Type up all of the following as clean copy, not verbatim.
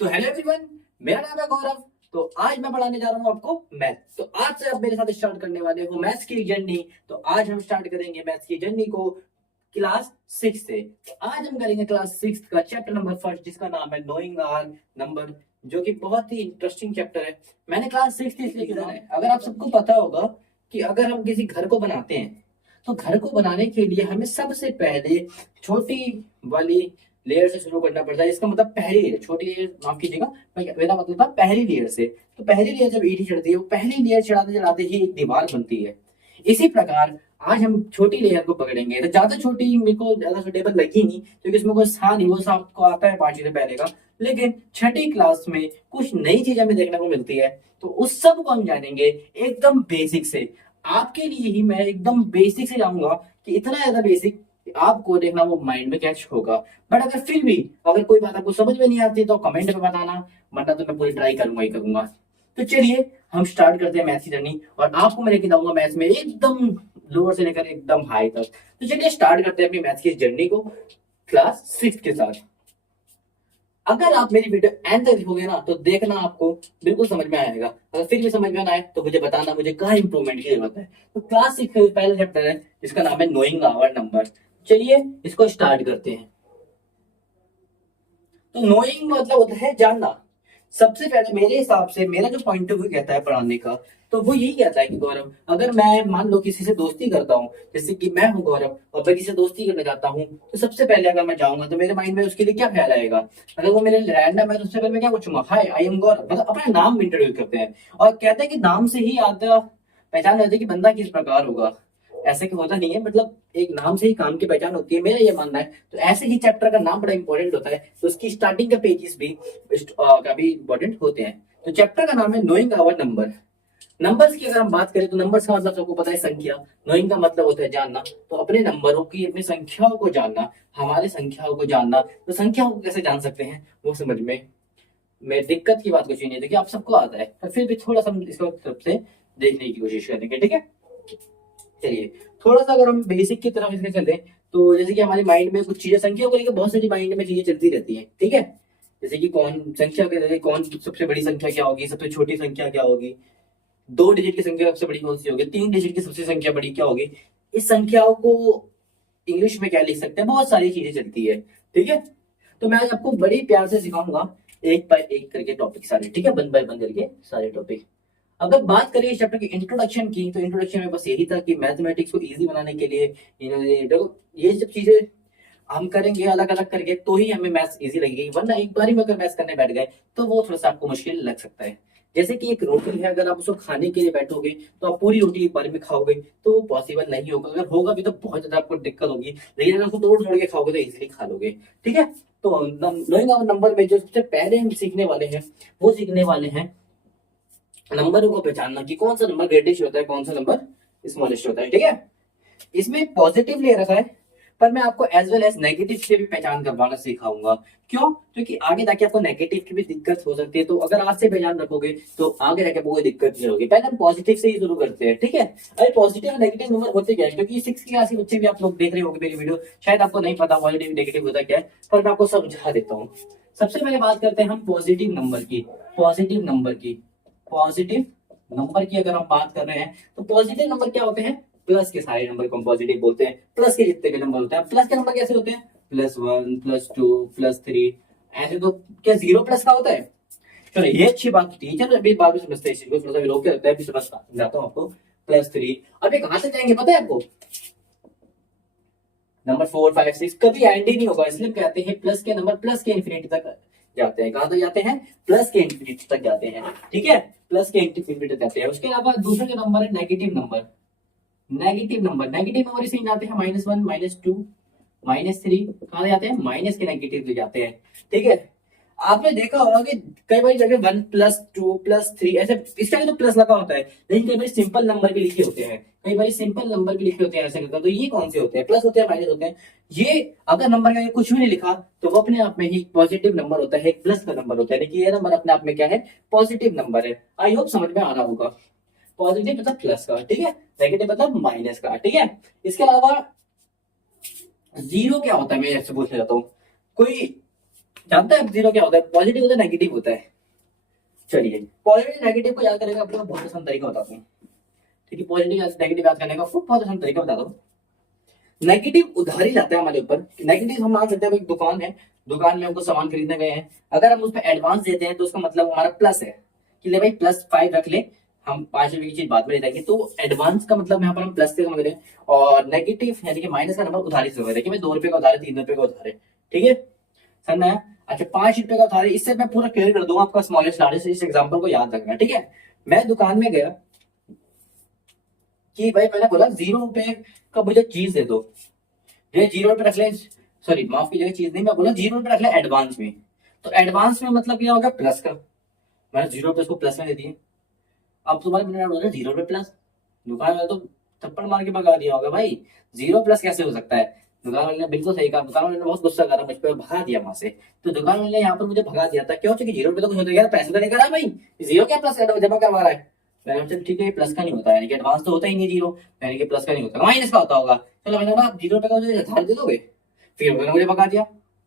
तो hello everyone, मेरा नाम है गौरव। तो आज मैं पढ़ाने जा रहा हूँ आपको मैथ। तो आज से आप मेरे साथ स्टार्ट करने वाले हो मैथ्स की जर्नी। तो आज हम स्टार्ट करेंगे मैथ्स की जर्नी को क्लास 6 से। तो आज हम करेंगे क्लास 6 का चैप्टर नंबर फर्स्ट, जिसका नाम है नोइंग आर नंबर, जो कि बहुत ही इंटरेस्टिंग चैप्टर है। मैंने क्लास 6 इसलिए चुना है, अगर आप सबको पता होगा कि अगर हम किसी घर को बनाते हैं तो घर को बनाने के लिए हमें सबसे पहले छोटी वाली लेयर से शुरू करना पड़ता है। इसका मतलब पहली लेयर, छोटी लेयर माफ कीजिएगा, मेरा मतलब था पहली लेयर से। तो पहली लेयर जब ईटी चढ़ती है, वो पहली लेयर चढ़ाते चढ़ाते ही एक दीवार बनती है। इसी प्रकार आज हम छोटी लेयर को पकड़ेंगे। तो ज्यादा छोटी मेरे को ज्यादा सुटेबल लगी नहीं, क्योंकि इसमें कोई था नहीं, वो सब आपको आता है 5 से पहले का। लेकिन छठी क्लास में कुछ नई चीजें हमें देखने को मिलती है, तो उस सब को हम जानेंगे एकदम बेसिक से। आपके लिए ही मैं एकदम बेसिक से जाऊंगा, कि इतना ज्यादा बेसिक आपको देखना वो माइंड में कैच होगा। बट अगर फिर भी अगर कोई बात आपको समझ में नहीं आती तो कमेंट में बताना, वरना तो मैं पूरी ट्राई करूंगा ही करूंगा। तो चलिए हम स्टार्ट करते हैं मैथ्स की जर्नी, और आपको मैं लेके जाऊंगा मैथ्स में एकदम लोअर से लेकर एकदम हाई तक। तो चलिए स्टार्ट करते हैं अपनी मैथ्स की जर्नी को क्लास 6 के साथ। अगर आप मेरी वीडियो एंड तक देखोगे ना, तो देखना आपको बिल्कुल समझ में आएगा। अगर फिर भी समझ में ना आए तो मुझे बताना, मुझे कहाँ इंप्रूवमेंट की जरूरत है। तो क्लास 6 का पहला चैप्टर है, जिसका नाम है नोइंग आवर नंबर। चलिए इसको स्टार्ट करते हैं। तो नोइंग मतलब होता है जानना। सबसे पहले मेरे हिसाब से मेरा जो पॉइंट ऑफ व्यू कहता है पढ़ाने का, तो वो यही कहता है कि गौरव, अगर मैं मान लो किसी से दोस्ती करता हूँ, जैसे कि मैं हूँ गौरव और मैं किसी से दोस्ती करने जाता हूँ, तो सबसे पहले अगर मैं जाऊंगा तो मेरे माइंड में उसके लिए क्या ख्याल आएगा। अगर वो मेरे रैंडम है तो सबसे पहले मैं क्या पूछूंगा, हाय आई एम गौरव, मतलब अपना नाम इंट्रोड्यूस करते हैं। और कहते हैं कि नाम से ही आधा पहचान जाती है कि बंदा किस प्रकार होगा। ऐसे कि होता नहीं है, मतलब एक नाम से ही काम की पहचान होती है, मेरा ये मानना है। तो ऐसे ही चैप्टर का नाम बड़ा इंपॉर्टेंट होता है, तो उसकी स्टार्टिंग का पेजेस भी काफी इंपॉर्टेंट होते हैं। तो चैप्टर का नाम है नोइंग आवर नंबर। नंबर्स की अगर हम बात करें तो नंबर्स का मतलब सबको पता है संख्या। नोइंग का मतलब होता है जानना। तो अपने नंबरों की, अपनी संख्याओं को जानना, हमारे संख्याओं को जानना। तो संख्याओं को कैसे जान सकते हैं वो समझ में दिक्कत की बात कुछ नहीं है, देखिए आप सबको आता है, पर फिर भी थोड़ा सा हम इसको तरफ से देखने की कोशिश करेंगे, ठीक है। चलिए थोड़ा सा अगर हम बेसिक की तरफ इसके चलते हैं, तो जैसे कि हमारे माइंड में कुछ चीजें, संख्या को लेकर बहुत सारी माइंड में चीजें चलती रहती हैं, ठीक है। जैसे कि कौन संख्या के जरिए कौन सबसे बड़ी संख्या क्या होगी, सबसे छोटी संख्या क्या होगी, 2 डिजिट की संख्या सबसे बड़ी कौन सी होगी, 3 डिजिट की सबसे संख्या बड़ी क्या होगी। इस संख्याओं को इंग्लिश में क्या लिख सकते हैं, बहुत सारी चीजें चलती है, ठीक है। तो मैं आज आपको बड़ी प्यार से सिखाऊंगा, एक बाय एक करके टॉपिक सारे, ठीक है, वन बाय वन करके सारे टॉपिक। अगर बात करें इस चैप्टर की इंट्रोडक्शन की, तो इंट्रोडक्शन में बस यही था कि मैथमेटिक्स को इजी बनाने के लिए इन्होंने देखो ये सब चीजें हम करेंगे अलग अलग करके, तो ही हमें मैथ्स इजी लगेगी, वरना एक बार ही में अगर मैथ्स करने बैठ गए तो वो थोड़ा सा आपको मुश्किल लग सकता है। जैसे कि एक रोटी है, अगर आप उसको खाने के लिए बैठोगे तो आप पूरी रोटी एक बार में खाओगे तो वो पॉसिबल नहीं होगा। अगर होगा भी तो बहुत ज्यादा आपको दिक्कत होगी, लेकिन अगर उसको तोड़ तोड़ के खाओगे तो इजीली खा लोगे, ठीक है। तो नोइंग आवर नंबर में जो सबसे पहले हम सीखने वाले हैं, वो सीखने वाले हैं नंबरों को पहचानना, कि कौन सा नंबर ग्रेटेस्ट होता है, कौन सा नंबर स्मॉलेस्ट होता है, ठीक है। इसमें पॉजिटिव ले रखा है, पर मैं आपको एज वेल एज नेगेटिव से भी पहचान करवाना सिखाऊंगा। क्यों? क्योंकि आगे जाके आपको नेगेटिव की भी दिक्कत हो सकती है, तो अगर आज से पहचान रखोगे तो आगे जाके आपको कोई दिक्कत नहीं होगी। पहले हम पॉजिटिव से ही शुरू करते हैं, ठीक है। अरे पॉजिटिव और नेगेटिव नंबर होते क्या है, क्योंकि 6 क्लास के बच्चे भी आप लोग देख रहे होंगे मेरी वीडियो, शायद आपको नहीं पता पॉजिटिव नेगेटिव होता क्या है, पर मैं आपको समझा देता हूँ। सबसे पहले बात करते हैं हम पॉजिटिव नंबर की। पॉजिटिव नंबर की पॉजिटिव नंबर की अगर हम बात कर रहे हैं, तो पॉजिटिव नंबर क्या होते हैं, प्लस के सारे नंबर को हम पॉजिटिव बोलते हैं। प्लस के जितने भी नंबर होते हैं, प्लस के नंबर कैसे होते हैं, +1 +2 +3, ऐसे तो क्या जीरो प्लस का होता है। चलो ये अच्छी बात थी, चलो अभी बाद में समझते हैं इस चीज को, थोड़ा सा रोक के रखता है, अभी समझाता हूँ आपको। +3 अभी कहां से जाएंगे पता है आपको, नंबर 4 5 6 कभी एंड ही नहीं होगा, इसलिए कहते हैं प्लस के नंबर प्लस के इंफिनिटी तक जाते हैं। कहां तक जाते हैं, प्लस के इंफिनिटी तक जाते हैं, ठीक है, प्लस के इंफिनिटी तक जाते हैं। उसके अलावा दूसरा जो नंबर है नेगेटिव नंबर। नेगेटिव नंबर इसे जाते हैं -1 -2 -3, कहां जाते हैं, माइनस के नेगेटिव पे जाते हैं, ठीक है। आपने देखा होगा कि कई बार जगह 1 +2 +3 ऐसे इसके आगे तो प्लस लगा होता है, लेकिन कई बार सिंपल नंबर भी लिखे होते हैं, कई बार सिंपल नंबर भी लिखे होते हैं, ऐसे करता है। तो ये कौन से होते हैं, प्लस होते हैं, माइनस होते हैं। ये अगर नंबर का कुछ भी नहीं लिखा तो वो अपने आप में ही पॉजिटिव नंबर होता है, एक प्लस का नंबर होता है, लेकिन ये नंबर अपने आप में क्या है, पॉजिटिव नंबर है। आई होप समझ में आ रहा होगा। पॉजिटिव मतलब प्लस का, ठीक है, नेगेटिव मतलब माइनस का, ठीक है। इसके अलावा जीरो क्या होता है, मैं आपसे पूछना चाहता हूँ, कोई जानते हैं जीरो क्या होता है? पॉजिटिव होता है, नेगेटिव होता है। चलिए पॉजिटिव नेगेटिव को याद करने का आपको बहुत आसान तरीका बताता हूँ। ठीक है, पॉजिटिव नेगेटिव याद करने का आपको बहुत आसान तरीका बताता हूँ। नेगेटिव उधारी लाते हैं हमारे ऊपर। नेगेटिव हम मान सकते हैं एक दुकान है, दुकान में हमको सामान खरीदने गए हैं, अगर हम उस पर एडवांस देते हैं तो उसका मतलब हमारा प्लस है कि ले भाई +5 रख ले, हम 5 रुपए की चीज बाद में ले जाएंगे, तो एडवांस का मतलब यहाँ पर हम प्लस से समझ रहे हैं। और नेगेटिव यानी कि माइनस का नंबर उधारी से समझ रहे हैं कि भाई 2 रुपए का उधार है, 3 रुपए का उधार है। ठीक है, समझ में? अच्छा 5 रुपए का उधार है, इससे मैं पूरा क्लियर कर दूंगा आपका स्मॉलेस्ट लार्जेस्ट, इस एग्जाम्पल को याद रखना। ठीक है, मैं दुकान में गया कि भाई मैंने बोला 0 रुपए का मुझे चीज दे दो, ये 0 रुपए रख ले, सॉरी माफ कीजिएगा, चीज नहीं, मैं बोला 0 रुपए रख ले एडवांस में। तो एडवांस में मतलब क्या होगा? प्लस का। मैंने 0 रुपए उसको प्लस में दे दिए। अब तुम्हारे मन में बोल रहे 0 रुपए प्लस, दुकान वाले तो थप्पड़ मार के भगा दिया होगा भाई, 0 प्लस कैसे हो सकता है? दुकान वाले ने बिल्कुल सही कहा, दुकान वाले ने बहुत गुस्सा करा मुझ पर, भगा दिया वहां से। तो दुकान वाले ने यहाँ पर मुझे भगा दिया था क्यों? क्योंकि 0 रुपए तो कुछ होता है यार, पैसे तो लेकर आ भाई, जीरो क्या प्लस जमा करवा रहा है। मैंने सोचा ठीक है प्लस का नहीं होता, यानी कि एडवांस तो होता ही नहीं जीरो, यानी कि प्लस का नहीं होता, माइनस का होता होगा। चलो मैंने बोला आप 0 रुपए का मुझे उधार दे दोगे? फिर उन्होंने मुझे भगा दिया।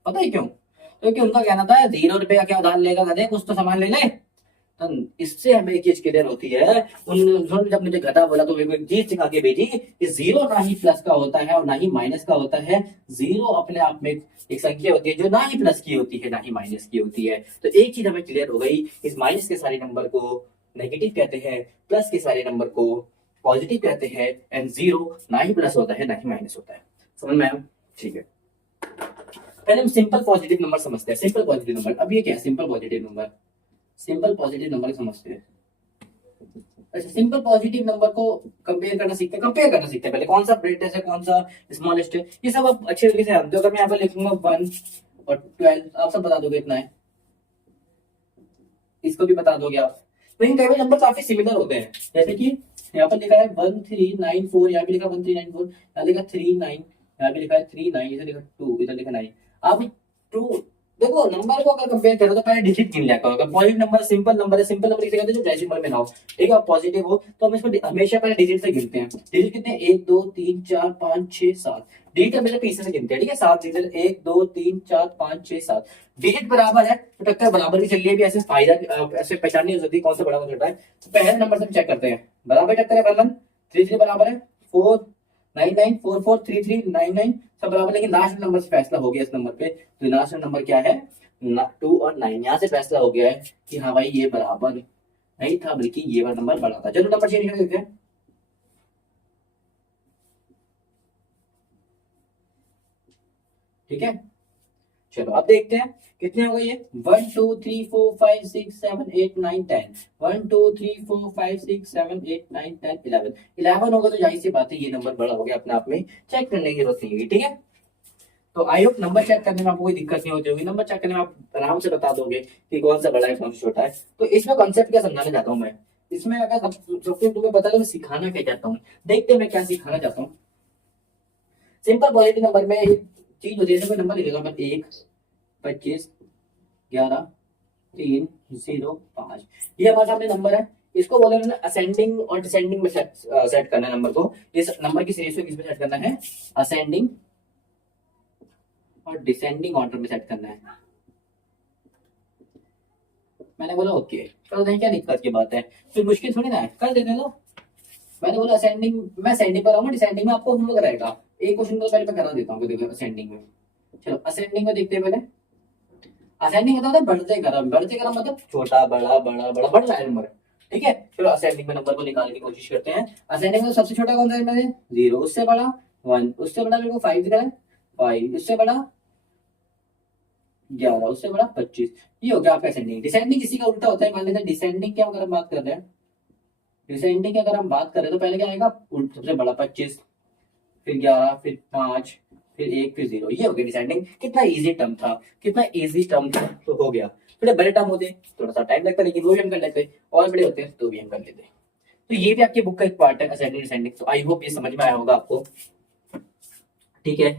पता है क्यों? क्योंकि उनका कहना था 0 रुपए का क्या उधार लेगा, गधे कुछ तो सामान ले ले। तो इससे हमें एक चीज क्लियर होती है, उन्होंने जब मुझे घटा बोला तो मेरे को एक चीज सिखा के भेजी कि जीरो ना ही प्लस का होता है और ना ही माइनस का होता है। जीरो अपने आप में एक संख्या होती है जो ना ही प्लस की होती है ना ही माइनस की होती है। तो एक चीज हमें क्लियर हो गई, इस माइनस के सारे नंबर को नेगेटिव कहते हैं, प्लस के सारे नंबर को पॉजिटिव कहते हैं, एंड जीरो ना ही प्लस होता है ना ही माइनस होता है। समझ में आया? ठीक है, पहले हम सिंपल पॉजिटिव नंबर समझते हैं। सिंपल पॉजिटिव नंबर, अब ये क्या है? Simple positive number, simple positive number समझते हैं। अच्छा सिंपल पॉजिटिव नंबर को कंपेयर करना सीखते हैं, कंपेयर करना सीखते हैं पहले, कौन सा ग्रेटेस्ट है कौन सा स्मॉलेस्ट है, ये सब आप अच्छे तरीके से जानते हो। अगर मैं यहाँ पर लिखूंगा 1 और 12, आप सब बता दोगे इतना है, इसको भी बता दोगे आप। लेकिन कई बार नंबर काफी सिमिलर होते हैं, जैसे कि यहाँ पर लिखा है 1394, यहाँ पे लिखा 1394, यहाँ लिखा 39, यहाँ पे लिखा है 39, इधर लिखा 2, इधर लिखा 9। आप 2 देखो, नंबर को अगर कंपेयर करो तो पहले डिजिट गिन लिया करो। अगर पॉजिटिव नंबर सिंपल नंबर है, सिंपल नंबर किसे कहते हैं? जो डेसिमल में ना हो। ठीक है, पॉजिटिव हो तो हम इसको हमेशा पहले डिजिट से गिनते हैं। डिजिट कितने? 1 2 3 4 5 6 7, डिजिट हमेशा पीछे से गिनते हैं। ठीक है, 7 डिजिट, 1 2 3 4 5 6 7, डिजिट बराबर है तो टक्कर बराबर भी चलिए, भी ऐसे फायदा ऐसे पहचान नहीं हो सकती कौन सा बड़ा कौन छोटा है। तो पहले नंबर से हम चेक करते हैं, बराबर टक्कर है 1 1, 3 3 बराबर है 4 9 9, 4 4 3 3 9 9 सब बराबर। लेकिन लास्ट नंबर से फैसला हो गया इस नंबर पे, तो लास्ट नंबर क्या है? 2 और 9, यहाँ से फैसला हो गया है कि हाँ भाई ये बराबर नहीं था बल्कि ये वाला नंबर बड़ा था। चलो नंबर चेंज कर देते हैं। ठीक है, चलो अब देखते हैं कितने हो गए ये। 1 2 3 4 5 6 7 8 9 10, 1 2 3 4 5 6 7 8 9 10 11, 11 होगा तो जाहिर सी बात है ये नंबर बड़ा हो गया, अपने आप में चेक करने की जरूरत नहीं होगी। ठीक है, तो आई होप नंबर चेक करने में आपको कोई दिक्कत नहीं होती होगी, नंबर चेक करने में आप आराम से बता दोगे कि कौन सा बड़ा है कौन सा छोटा है। तो इसमें कॉन्सेप्ट क्या समझाना चाहता हूँ मैं, इसमें अगर सबसे तुम्हें पता है तो मैं सिखाना क्या चाहता हूँ, देखते हैं मैं क्या सिखाना चाहता हूँ। सिंपल पॉजिटिव नंबर में एक चीज होती है, जैसे कोई नंबर लिखेगा मैं 1 25 11 3 0 5, ये हमारे सामने नंबर है। इसको बोले उन्होंने असेंडिंग और डिसेंडिंग में सेट करना है नंबर को। इस नंबर की सीरीज को किस में सेट करना है? असेंडिंग और डिसेंडिंग ऑर्डर में सेट करना है। मैंने बोला ओके कर दें, क्या दिक्कत की बात है, फिर मुश्किल थोड़ी ना है, कर देते लो। मैंने बोला असेंडिंग, मैं असेंडिंग पर आऊंगा, डिसेंडिंग में आपको होमवर्क रहेगा। एक क्वेश्चन तो पहले मैं करा देता हूँ, देखो असेंडिंग में। चलो असेंडिंग में देखते हैं पहले। असेंडिंग मतलब होता है बढ़ते क्रम, बढ़ते क्रम मतलब छोटा बड़ा बड़ा बड़ा बढ़ रहा है नंबर। ठीक है, चलो असेंडिंग में नंबर को निकालने की कोशिश करते हैं। असेंडिंग में सबसे छोटा कौन सा है मेरे? 0, उससे बड़ा 1, उससे बड़ा मेरे को 5 दिख रहा है 5, उससे बड़ा 11, उससे बड़ा 25। ये हो गया आपका असेंडिंग। डिसेंडिंग किसी का उल्टा होता है, मान लीजिए डिसेंडिंग की अगर हम बात कर रहे हैं, डिसेंडिंग की अगर हम बात करें तो पहले क्या आएगा? सबसे बड़ा 25, फिर 11, फिर 5, फिर 1, फिर 0, ये हो गया डिसेंडिंग। कितना इजी टर्म था, कितना इजी टर्म था, तो हो गया। थोड़े बड़े टर्म होते थोड़ा सा टाइम लगता, लेकिन वो भी हम कर लेते, और बड़े होते हैं तो भी हम कर लेते। तो ये भी आपकी बुक का एक पार्ट है असेंडिंग डिसेंडिंग। तो आई होप ये समझ में आया होगा आपको। ठीक है,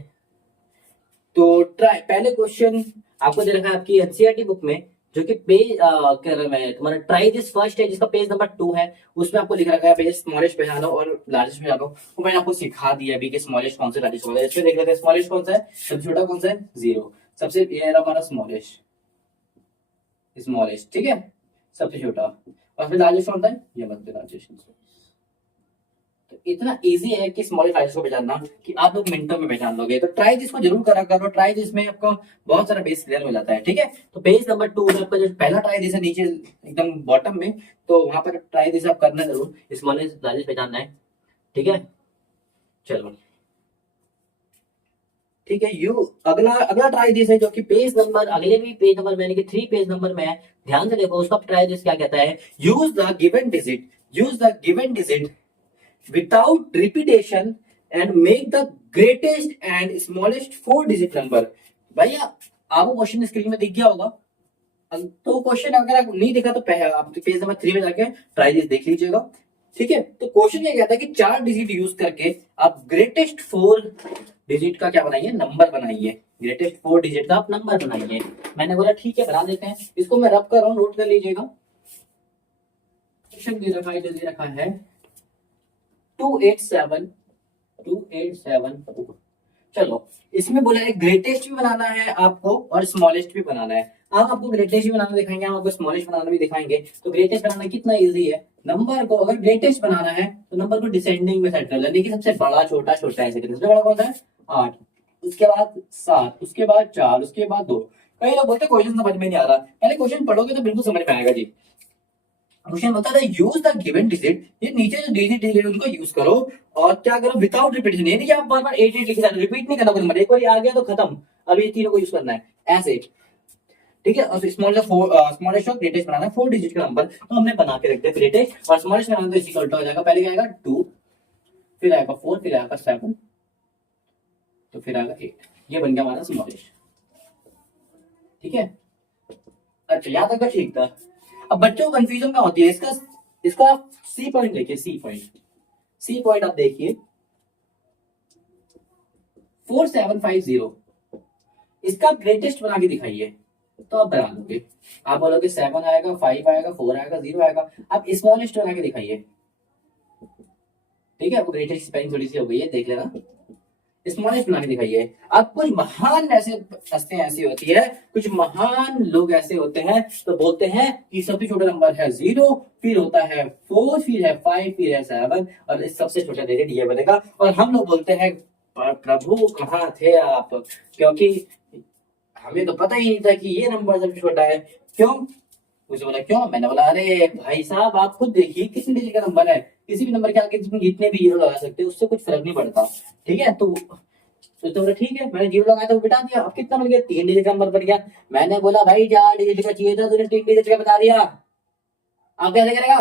तो ट्राई पहले क्वेश्चन आपको दे रखा है आपकी एनसीईआरटी बुक में, जो कि पेज क्या नाम है तुम्हारा, ट्राई दिस फर्स्ट है, जिसका पेज नंबर 2 है। उसमें आपको लिख रखा है पेज स्मॉलेस्ट पहचानो और लार्जेस्ट पहचानो। वो मैंने आपको सिखा दिया अभी कि स्मॉलेस्ट कौन सा लार्जेस्ट कौन सा है। इसमें देख लेते हैं स्मॉलेस्ट कौन सा है, सबसे छोटा कौन सा है? 0, सबसे ये है हमारा स्मॉलेस्ट। स्मॉलेस्ट, ठीक है, सबसे छोटा, और फिर लार्जेस्ट होता है ये बनते लार्जेस्ट। तो इतना इजी है कि स्मॉल फाइल्स को पहचानना कि आप लोग मिनटों में पहचान लोगे। तो ट्राई दिस को जरूर करा करो, ट्राई दिस में आपको बहुत सारा बेस क्लियर हो जाता है, ठीक है। तो पेज नंबर 2 में आपका जो पहला ट्राई दिस है नीचे एकदम बॉटम में, तो वहां पर ट्राई दिस आप करना जरूर, स्मॉल लार्जेस्ट पहचानना है, ठीक है। चलो ठीक है, यू अगला अगला ट्राई दिस है जो कि पेज नंबर, अगले भी पेज नंबर यानी कि 3 पेज नंबर में है, ध्यान से देखो उसका ट्राई दिस क्या कहता है। Use the given digit without repetition and make the greatest and smallest 4 digit number। भैया आपको क्वेश्चन स्क्रीन में दिख गया होगा, तो क्वेश्चन अगर आप नहीं दिखा तो आप पेज नंबर 3 में जाके ट्राई दिस देख लीजिएगा, ठीक है। तो क्वेश्चन ये कहता है कि 4 डिजिट यूज करके आप ग्रेटेस्ट 4 डिजिट का क्या बनाइए, नंबर बनाइए, ग्रेटेस्ट 4 डिजिट का आप नंबर बनाइए। मैंने बोला ठीक है बना देते हैं, इसको मैं रब कर रहा हूं, नोट कर लीजिएगा। क्वेश्चन दे रखा है 287। चलो इसमें बोला है ग्रेटेस्ट भी बनाना है आपको और स्मॉलेस्ट भी बनाना है। हम आपको ग्रेटेस्ट भी बनाना दिखाएंगे, हम आपको स्मॉलेस्ट बनाना भी दिखाएंगे। तो ग्रेटेस्ट बनाना कितना इजी है, नंबर को अगर ग्रेटेस्ट बनाना है तो नंबर को डिसेंडिंग में सेट कर लें, देखिए सबसे बड़ा छोटा छोटा ऐसे सबसे बड़ा कौन सा है 8, उसके बाद 7, उसके बाद 4, उसके बाद 2। कई लोग बोलते क्वेश्चन समझ में नहीं आ रहा, पहले क्वेश्चन पढ़ोगे तो बिल्कुल समझ में आएगा जी। क्वेश्चन बता रहा है यूज द गिवन डिजिट, ये नीचे जो डिजिट है उनको यूज करो और क्या करो विदाउट रिपीटेशन, ये नहीं कि आप बार बार 8 लिख रहे, रिपीट नहीं करना कोई नंबर, एक बार आ गया तो खत्म, अब ये तीनों को यूज करना है ऐसे, ठीक है। और स्मॉलेस्ट और ग्रेटेस्ट बनाना है 4 डिजिट का नंबर, तो हमने बना के रख दिया ग्रेटेस्ट, और स्मॉलेस्ट बनाना तो इसी का उल्टा हो जाएगा, पहले क्या आएगा 2, फिर आएगा 4, फिर आएगा 7, तो फिर आएगा 8, ये बन गया हमारा स्मॉलेस्ट, ठीक है। अच्छा यहाँ तक तो ठीक था। अब बच्चों को कंफ्यूजन क्या होती है, इसका इसका सी पॉइंट देखिए, सी पॉइंट आप देखिए 4750, इसका ग्रेटेस्ट बना के दिखाइए, तो आप बना दोगे, आप बोलोगे 7 आएगा, 5 आएगा, 4 आएगा, 0 आएगा, आप स्मॉलेस्ट बना के दिखाइए, ठीक है। आपको ग्रेटेस्ट स्पेलिंग थोड़ी सी हो गई है, देख लेना, स्मॉलेस्ट बना के दिखाइए। अब कुछ महान ऐसे हस्तियां ऐसी होती है, कुछ महान लोग ऐसे होते हैं तो बोलते हैं कि सबसे छोटा नंबर है 0, फिर होता है 4, फिर है 5, फिर है 7, और इस सबसे छोटा डिजिट ये बनेगा। और हम लोग बोलते हैं प्रभु कहाँ थे आप, क्योंकि हमें तो पता ही नहीं था कि ये नंबर सबसे छोटा है। क्यों, मुझे बोला क्यों, मैंने बोला अरे भाई साहब आप खुद देखिए कितने डिजिट का नंबर है, किसी भी नंबर के आगे तुम जितने भी जीरो लगा सकते हो, उससे कुछ फर्क नहीं पड़ता, ठीक है। तो बोला ठीक है, मैंने जीरो लगाया तो बिठा दिया, अब कितना बन गया 3 डिजिट का नंबर बन गया। मैंने बोला भाई 4 डिजिट का चाहिए था, तूने 3 डिजिट का बता दिया, अब कैसे करेगा।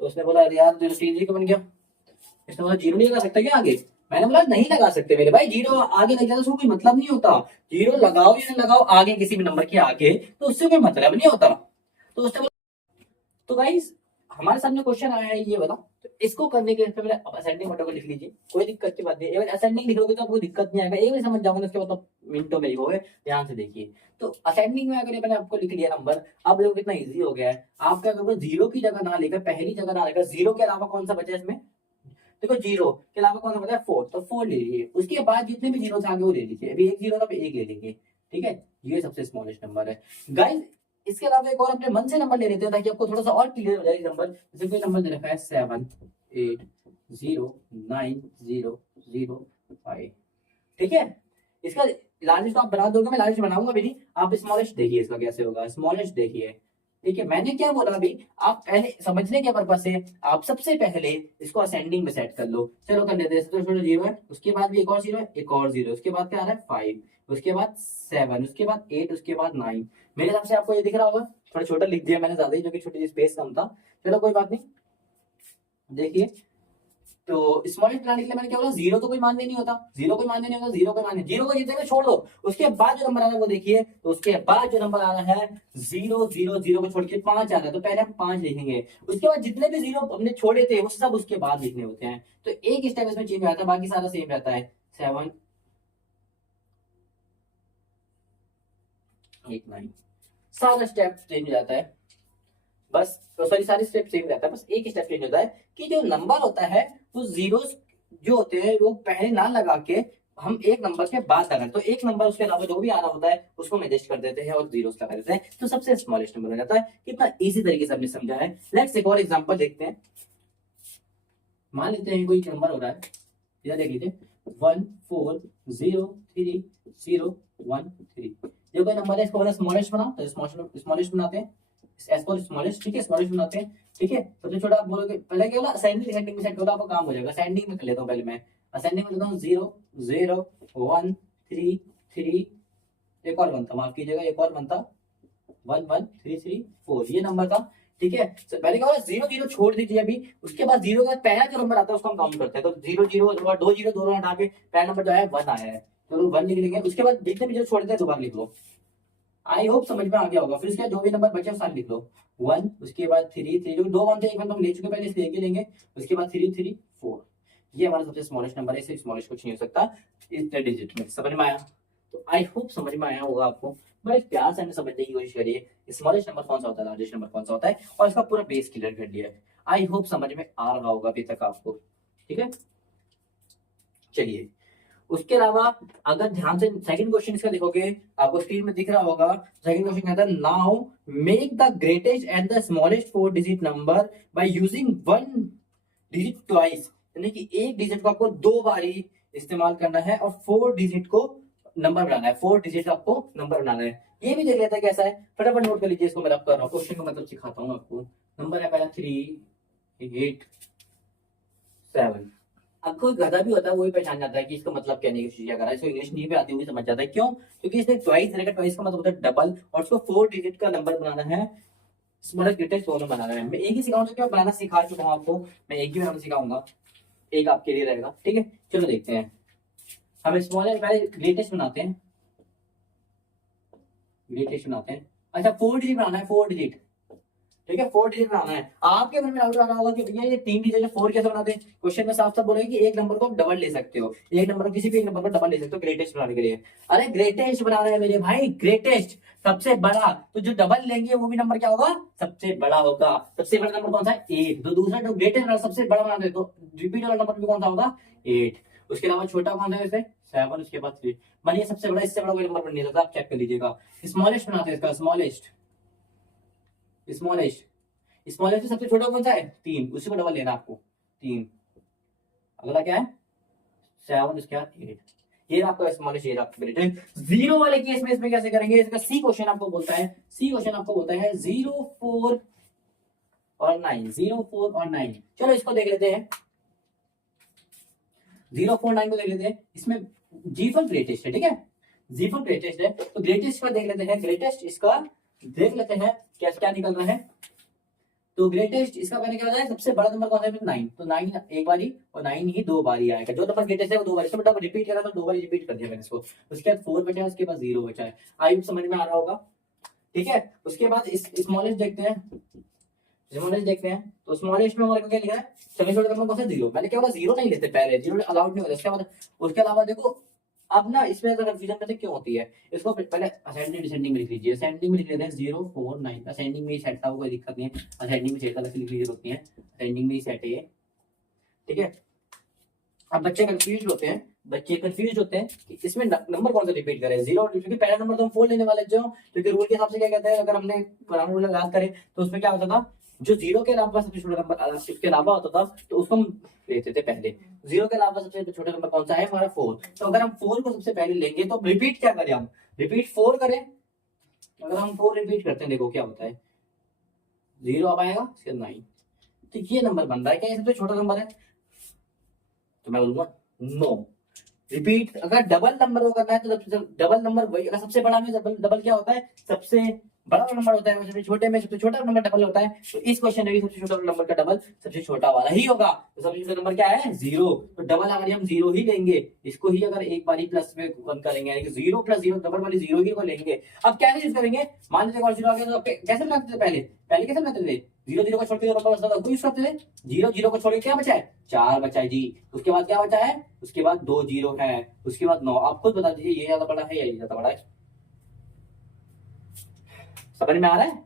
तो उसने बोला अरे यार 3 डिजिट का बन गया, इसने बोला जीरो नहीं लगा सकता क्या आगे, मैंने बोला नहीं लगा सकते मेरे भाई, जीरो आगे लग जाता तो कोई मतलब नहीं होता, जीरो लगाओ या लगाओ आगे किसी भी नंबर के आगे, तो उससे कोई मतलब नहीं होता। तो उसने, तो गाइस हमारे सामने क्वेश्चन आया है ये वाला, तो इसको करने के लिए पहले असेंडिंग ऑर्डर को लिख लीजिए, कोई दिक्कत की बात नहीं है, अगर असेंडिंग लिखोगे तो आपको दिक्कत नहीं आएगा, एक भी समझ जाओगे उसके बाद तो मिनटों में लिखोगे। ध्यान से देखिए, तो असेंडिंग में अगर मैंने आपको लिख लिया नंबर, अब देखो कितना इजी हो गया है। आप क्या करोगे, जीरो की जगह ना लेकर पहली जगह ना लेकर, जीरो के अलावा कौन सा बचा इसमें, देखो जीरो के अलावा कौन सा बचा है 4, तो 4 ले लीजिए, उसके बाद जितने भी जीरो आगे वो ले लीजिए, अभी एक जीरो था एक ले लीजिए, ठीक है। ये सबसे स्मॉलेस्ट नंबर है गाइस। इसके अलावा एक और अपने मन से नंबर ले लेते हैं ताकि आपको थोड़ा सा और क्लियर हो जाए नंबर। जैसे कोई नंबर दे रखा है 7809005, ठीक है। इसका लार्जेस्ट आप बना दोगे, मैं लार्जेस्ट बनाऊंगा भी नहीं, आप स्मॉलेस्ट देखिए इसका कैसे होगा, स्मॉलेस्ट देखिए, ठीक है। मैंने क्या बोला अभी, आप पहले समझने के पर्पज से आप सबसे पहले इसको असेंडिंग में सेट कर लो। चलो कर लेते हैं, तो छोटा जीरो है, उसके बाद भी एक और जीरो है, एक और जीरो, उसके बाद क्या आ रहा है 5, उसके बाद 7, उसके बाद 8, उसके बाद 9। मेरे हिसाब से आपको ये दिख रहा होगा, थोड़ा छोटा लिख दिया मैंने ज्यादा ही, जो कि छोटी स्पेस कम था, चलो कोई बात नहीं। देखिए तो स्मॉलेस्ट बनाने के लिए मैंने क्या बोला, जीरो तो कोई मान्य नहीं होता, जीरो कोई मान्य नहीं होता, जीरो कोई मान्य, जीरो को जितने में छोड़ दो, उसके बाद जो नंबर आ रहा है वो देखिए, तो उसके बाद जो नंबर आ रहा है 0 को छोड़ के 5 आ रहा है, तो पहले हम 5 लिखेंगे, उसके बाद जितने भी जीरो हमने छोड़े थे वो सब उसके बाद लिखने होते हैं। तो एक स्टेप इसमें चेंज रहता है, बाकी सारा सेम रहता है, 7 8 9, सारा स्टेप चेंज हो जाता है बस, तो सॉरी सारे स्टेप सेम रहता है, बस एक स्टेप चेंज होता है कि जो नंबर होता है वो जीरो जो होते हैं वो पहले ना लगा के हम एक नंबर के बाद लगा तो एक नंबर उसके अलावा जो भी आ रहा होता है उसको हम एडजस्ट कर देते हैं और जीरोस लगा देते हैं, तो सबसे स्मॉलेस्ट नंबर हो जाता है। कितना इजी तरीके से हमने समझा है। लेट्स एक और एग्जांपल देखते हैं। मान लेते हैं कोई नंबर हो रहा है, इधर देख लीजिए 140301 3। ये कोई नंबर है, इसको स्मॉलेस्ट बनाओ, तो स्मॉलेस्ट बनाते हैं, एस को स्मॉलेस्ट, ठीक है, स्मॉलेस्ट बनाते हैं, ठीक है। सबसे छोटा आप बोलोगे, पहले क्या बोला, असेंडिंग डिसेंडिंग में सेट करो, आपका काम हो जाएगा। असेंडिंग में कर लेता हूँ पहले मैं, असेंडिंग में लेता हूँ 0 0 1 3 3, एक और बनता, माफ कीजिएगा, एक और बनता 1 1 3 3 4, ये नंबर था, ठीक है। तो पहले क्या होगा, 0 0 छोड़ दीजिए अभी, उसके बाद 0 के बाद पहला जो नंबर आता है उसको हम काउंट करते हैं, तो 0 0 2 0 दोनों हटा के पहला नंबर जो है 1 आया है, तो 1 लिख लेंगे। उसके बाद जितने भी जो छोड़ देते हैं दोबारा लिख लो। आई होप समझ में आ गया होगा। फिर उसके बाद जो भी नंबर बचे सारे लिख लो, 1, उसके बाद 3 3, जो 2 1 थे, एक 1 तो हम ले चुके पहले, इसलिए एक ही लेंगे। उसके बाद 3 3 4, ये हमारा सबसे स्मॉलेस्ट नंबर है, इससे स्मॉलेस्ट कुछ नहीं हो सकता इतने डिजिट में। समझ में आया? तो आई होप समझ में आया होगा आपको। बड़े प्यार से हमें समझने की कोशिश करिए स्मॉलेस्ट नंबर कौन सा होता है, लार्जेस्ट नंबर कौन सा होता है, और इसका पूरा बेस क्लियर कर लिया है। आई होप समझ में आ रहा होगा अभी तक आपको, ठीक है। चलिए, उसके अलावा अगर ध्यान से सेकंड क्वेश्चन इसका देखोगे, आपको स्क्रीन में दिख रहा होगा। सेकंड क्वेश्चन कहता है, now make the greatest and the smallest 4 digit number by using 1 digit twice, यानी कि एक डिजिट को आपको 2 बारी इस्तेमाल करना है और 4 डिजिट को नंबर बनाना है, 4 डिजिट आपको नंबर बनाना है। ये भी देख लेते हैं कैसा है, फटाफट नोट कर लीजिए इसको, मैं कर रहा हूँ क्वेश्चन का मतलब सिखाता हूँ आपको। नंबर है पहला 3 8 7। अब कोई गधा भी होता है वो भी पहचान जाता है कि इसका मतलब क्या नहीं किया कर रहा है, इसको इंग्लिश नहीं भी आती होगी, समझ जाता है। क्यों? क्योंकि इसने ट्वाइस रहेगा, ट्वाइस का मतलब होता है डबल, और उसको 4 डिजिट का नंबर बनाना है, स्मॉलेस्ट ग्रेटेस्ट दोनों बनाना है। मैं एक ही सिखाऊंगा, क्या बनाना सिखा चुका हूँ आपको, मैं एक ही बनाना सिखाऊंगा, एक आपके लिए रहेगा, ठीक है। चलो देखते हैं, हम स्मॉलेस्ट पहले ग्रेटेस्ट बनाते हैं, ग्रेटेस्ट बनाते हैं। अच्छा 4 डिजिट बनाना है, 4 डिजिट, ठीक है, 4 डिजिट बनाना है। आपके मन में डाउट आ रहा होगा कि भैया ये 3 डिजिट 4 कैसे बनाते हैं। क्वेश्चन में साफ साफ बोलेगा कि एक नंबर को डबल ले सकते हो, एक नंबर को किसी भी एक नंबर को डबल ले सकते हो ग्रेटेस्ट बनाने के लिए। अरे ग्रेटेस्ट बनाना है मेरे भाई, ग्रेटेस्ट सबसे बड़ा, तो जो डबल लेंगे वो भी नंबर क्या होगा, सबसे बड़ा होगा। सबसे बड़ा नंबर कौन सा है, 8। तो दूसरा जो ग्रेटेस्ट सबसे बड़ा बनाना है, तो रिपीट वाला नंबर भी कौन सा होगा, 8। उसके अलावा छोटा कौन सा है, 7, उसके बाद 3। मानिए सबसे बड़ा, इससे बड़ा कोई नंबर बन नहीं सकता, आप चेक कर लीजिएगा। स्मॉलेस्ट बनाते हैं इसका, स्मॉलेस्ट, स्मॉलेस्ट, स्मॉलेस्ट में सबसे छोटा कौन सा है, 3, उसी को डबल लेना आपको, 3। अगला क्या है, 7, उसके बाद 8। ये आपका स्मॉलेस्ट, ये आपका ग्रेटेस्ट। जीरो वाले केस में इसमें कैसे करेंगे, इसका सी क्वेश्चन आपको बोलता है, सी क्वेश्चन आपको बोलता है 0 4 और 9, 0 4 और 9। चलो इसको देख लेते हैं, 0 4 9 को देख लेते हैं। इसमें जी फॉर ग्रेटेस्ट है, ठीक है, जी फॉर ग्रेटेस्ट है, तो ग्रेटेस्ट का देख लेते हैं, ग्रेटेस्ट इसका देख लेते हैं क्या क्या निकल रहा है। तो ग्रेटेस्ट इसका पहले क्या होता है, सबसे बड़ा नंबर कौन सा है, 9, तो 9 एक बारी और 9 ही 2 बारी आएगा। जो नंबर ग्रेटेस्ट है वो 2 बारी, इसका मतलब रिपीट करा तो 2 बारी रिपीट कर दिया मैंने इसको। उसके बाद 4 बचा है, उसके बाद 0 बचा है। आई समझ में आ रहा होगा, ठीक है। उसके बाद स्मॉलेस्ट देखते हैं, स्मॉलेस्ट देखते हैं, तो स्मॉलेस्ट में हमारे क्या लिखा है, सबसे छोटा नंबर कौन सा, 0। मैंने क्या बोला, 0 नहीं लेते पहले, 0 अलाउड नहीं होता। उसके बाद उसके अलावा देखो, अब ना इसमें कंफ्यूजन पता क्यों होती है, इसको पहले असेंडिंग डिसेंडिंग में लिख लीजिए। असेंडिंग में लिख लेते हैं 0 4 9, असेंडिंग में ही सेट था, कोई दिक्कत नहीं है, असेंडिंग में सेट था, लिख लीजिए, होती है असेंडिंग में ही सेट है, ठीक है। अब बच्चे कंफ्यूज होते हैं, बच्चे कंफ्यूज होते हैं कि इसमें नंबर कौन सा रिपीट करें, 0, क्योंकि पहला नंबर तो हम 4 लेने वाले जो, क्योंकि रूल के हिसाब से क्या कहते हैं, अगर हमने पुराना रूल याद करें तो उसमें क्या होता था, जो 0 के अलावा सबसे छोटा नंबर इसके अलावा होता था तो उसको हम लेते थे पहले। 0 के अलावा सबसे छोटा नंबर कौन सा है, हमारा 4। तो अगर हम 4 को सबसे पहले लेंगे तो रिपीट क्या करें, हम रिपीट 4 करें। अगर हम 4 रिपीट करते हैं, देखो क्या होता है, 0 अब आएगा, उसके 9, तो ये नंबर बन रहा है क्या, ये सबसे छोटा नंबर है, तो मैं बोलूंगा नो। रिपीट अगर डबल नंबर को करना है तो डबल नंबर वही, अगर सबसे बड़ा में डबल डबल क्या होता है, सबसे बड़ा नंबर होता है, सबसे छोटे में सबसे छोटा नंबर डबल होता है। तो इस क्वेश्चन में भी सबसे छोटा नंबर का डबल सबसे छोटा वाला ही होगा। तो सबसे छोटा नंबर क्या है, 0। तो डबल अगर हम 0 ही लेंगे, इसको ही अगर एक बारी प्लस में वन करेंगे, यानी कि 0 + 0 डबल वाली 0 ही को लेंगे। अब कैसे यूज करेंगे, मान लीजिए और 0 आ गया तो कैसे बनाते थे, पहले पहले कैसे बनाते थे, 0 0 को छोड़ के नंबर यूज करते थे, 0 0 को छोड़ के क्या बचा है, 4 बचा है जी। उसके बाद क्या बचा है, उसके बाद 2 0 है, उसके बाद 9। आप खुद बता दीजिए ये ज्यादा बड़ा है या ये ज्यादा बड़ा है, समझ में आ रहा है।